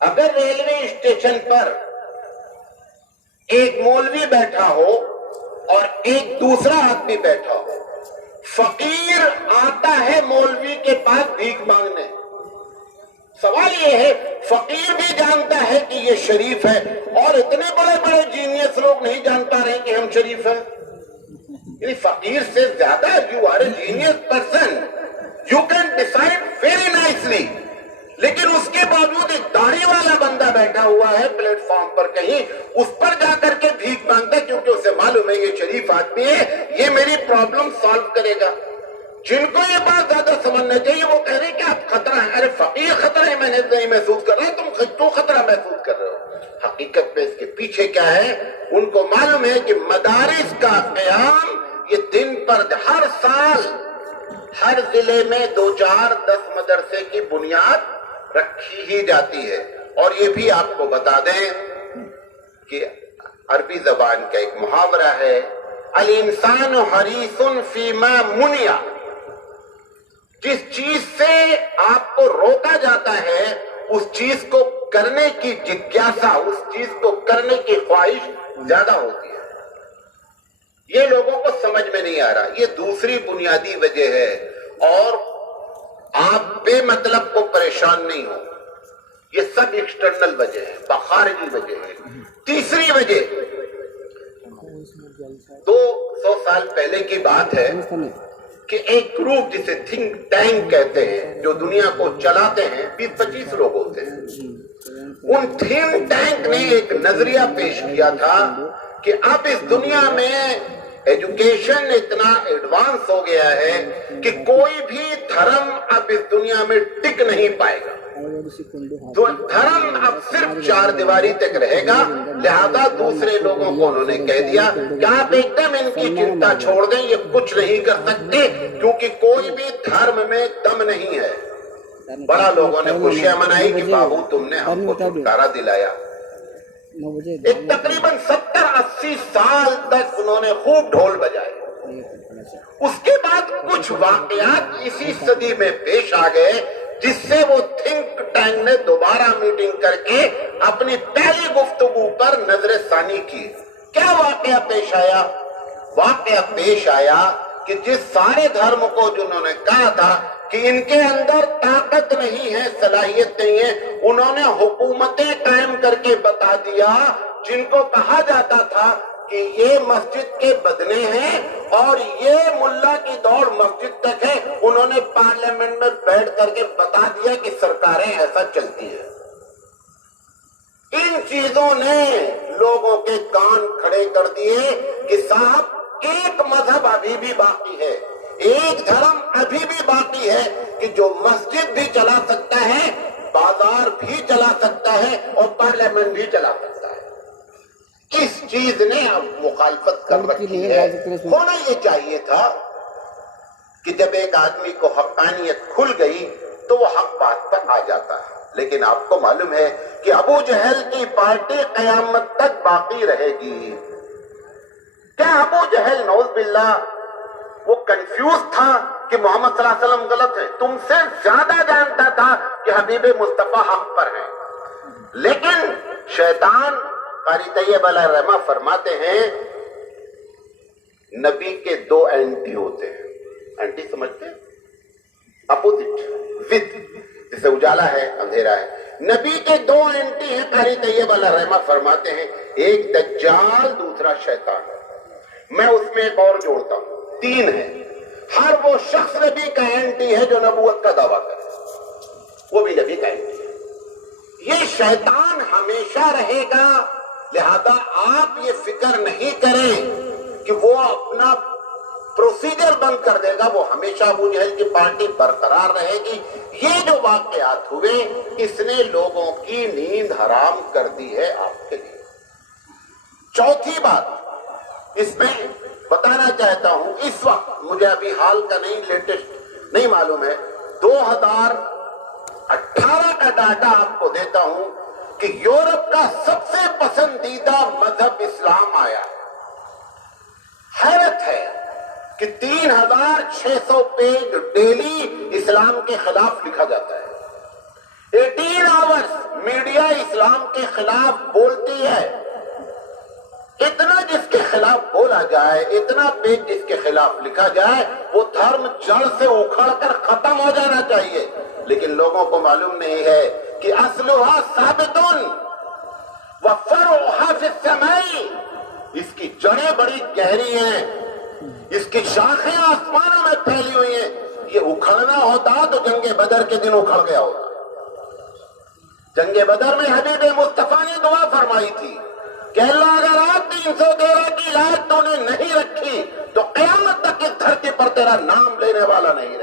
اگر railway station پر ایک مولوی بیٹھا ہو اور ایک دوسرا آدمی بیٹھا ہو، فقیر آتا ہے مولوی کے پاس بھیک مانگنے، سوال یہ ہے فقیر بھی جانتا ہے کہ یہ شریف ہے، اور اتنے بڑے بڑے جینیس لوگ نہیں جان پا رہے کہ ہم شریف ہیں. یعنی فقیر سے زیادہ you are a genius person, you can decide very nicely. لیکن اس کے باوجود ایک داڑھی والا بندہ بیٹھا ہوا ہے پلیٹ فارم پر کہیں، اس پر جا کر کے بھیک مانگتا ہے کیونکہ اسے معلوم ہے یہ شریف آدمی ہے، یہ میری پرابلم سالو کرے گا. جن کو یہ بات زیادہ سمجھنا چاہیے وہ کہہ رہے ہیں کہ آپ خطرہ ہیں. ارے فقیر خطرہ ہے میں نے نہیں محسوس کر رہا، تم خطرہ محسوس کر رہے ہو. حقیقت میں اس کے پیچھے کیا ہے؟ ان کو معلوم ہے کہ مدارس کا قیام یہ دن پر ہر سال ہر ضلع میں 2-4-10 مدرسے کی بنیاد رکھی ہی جاتی ہے. اور یہ بھی آپ کو بتا دیں کہ عربی زبان کا ایک محاورہ ہے، الانسان حریص فیما منع. جس چیز سے آپ کو روکا جاتا ہے اس چیز کو کرنے کی جگیاسا، اس چیز کو کرنے کی خواہش زیادہ ہوتی ہے. یہ لوگوں کو سمجھ میں نہیں آ رہا. یہ دوسری بنیادی وجہ ہے. اور آپ بے مطلب کو پریشان نہیں ہو، یہ سب ایکسٹرنل وجہ ہے، بخارجی وجہ ہے. تیسری وجہ 200 سال پہلے کی بات ہے کہ ایک گروپ جسے تھنک ٹینک کہتے ہیں، جو دنیا کو چلاتے ہیں، 20-25 لوگ ہوتے ہیں. ان تھنک ٹینک نے ایک نظریہ پیش کیا تھا کہ اب اس دنیا میں ایجوکیشن اتنا ایڈوانس ہو گیا ہے کہ کوئی بھی دھرم اب اس دنیا میں ٹک نہیں پائے گا. دھرم اب صرف 4 دیواری تک رہے گا. لہذا دوسرے لوگوں کو انہوں نے کہہ دیا کہ آپ ایک دم ان کی چنتا چھوڑ دیں، یہ کچھ نہیں کر سکتے کیونکہ کوئی بھی دھرم میں دم نہیں ہے. بڑا لوگوں نے خوشیاں منائی کہ بابو تم نے ہم کو چھٹکارا دلایا. ایک تقریباً 70-80 سال تک انہوں نے خوب ڈھول بجائے. اس کے بعد کچھ واقعات اسی صدی میں پیش آ گئے جس سے وہ تھنک ٹینک نے دوبارہ میٹنگ کر کے اپنی پہلی گفتگو پر نظر ثانی کی. کیا واقعہ پیش آیا؟ واقعہ پیش آیا کہ جس سارے دھرم کو جنہوں نے کہا تھا کہ ان کے اندر طاقت نہیں ہے، صلاحیت نہیں ہے، انہوں نے حکومتیں قائم کر کے بتا دیا. جن کو کہا جاتا تھا کہ یہ مسجد کے بدنے ہیں اور یہ ملا کی دوڑ مسجد تک ہے، انہوں نے پارلیمنٹ میں بیٹھ کر کے بتا دیا کہ سرکاریں ایسا چلتی ہیں. ان چیزوں نے لوگوں کے کان کھڑے کر دیے کہ صاحب ایک مذہب ابھی بھی باقی ہے، ایک دھرم ابھی بھی باقی ہے کہ جو مسجد بھی چلا سکتا ہے، بازار بھی چلا سکتا ہے اور پارلیمنٹ بھی چلا سکتا ہے. اس چیز نے اب مخالفت کر رکھی ہے. ہونا یہ چاہیے تھا کہ جب ایک آدمی کو حقانیت کھل گئی تو وہ حق بات پر آ جاتا ہے. لیکن آپ کو معلوم ہے کہ ابو جہل کی پارٹی قیامت تک باقی رہے گی. کیا ابو جہل نعوذ باللہ وہ کنفیوز تھا کہ محمد صلی اللہ علیہ وسلم غلط ہے؟ تم سے زیادہ جانتا تھا کہ حبیب مصطفیٰ حق پر ہے. لیکن شیطان قاری طیب علیہ الرحمہ فرماتے ہیں نبی کے 2 اینٹی ہوتے ہیں. اینٹی سمجھتے ہیں؟ اپوزٹ، ضد، جسے اجالا ہے اندھیرا ہے. نبی کے 2 اینٹی ہیں. قاری طیب علیہ الرحمہ فرماتے ہیں ایک دجال، دوسرا شیطان. میں اس میں ایک اور جوڑتا ہوں، 3 ہیں. ہر وہ شخص نبی کا اینٹی ہے جو نبوت کا دعویٰ کرے، وہ بھی نبی کا اینٹی ہے. یہ شیطان ہمیشہ رہے گا. لہذا آپ یہ فکر نہیں کریں کہ وہ اپنا پروسیجر بند کر دے گا، وہ ہمیشہ ابو جہل کی پارٹی برقرار رہے گی. یہ جو واقعات ہوئے اس نے لوگوں کی نیند حرام کر دی ہے آپ کے لیے. چوتھی بات اس میں بتانا چاہتا ہوں، اس وقت مجھے ابھی حال کا نہیں، لیٹسٹ نہیں معلوم ہے، 2018 کا ڈاٹا آپ کو دیتا ہوں کہ یورپ کا سب سے پسندیدہ مذہب اسلام آیا. حیرت ہے کہ 3600 پیج ڈیلی اسلام کے خلاف لکھا جاتا ہے. 18 آورز میڈیا اسلام کے خلاف بولتی ہے، اتنا جس کے خلاف بولا جائے، اتنا پیج جس کے خلاف لکھا جائے، وہ دھرم جڑ سے اکھڑ کر ختم ہو جانا چاہیے. لیکن لوگوں کو معلوم نہیں ہے کہ اصلها ثابت وفرعها فی السماء، اس کی جڑیں بڑی گہری ہیں، اس کی شاخیں آسمانوں میں پھیلی ہوئی ہیں. یہ اکھڑنا ہوتا تو جنگ بدر کے دن اکھڑ گیا ہوتا. جنگ بدر میں حبیب مصطفیٰ نے دعا فرمائی تھی کہ اللہ اگر آپ 313 کی لائٹ تو نے نہیں رکھی تو قیامت تک اس دھرتی پر تیرا نام لینے والا نہیں رہے.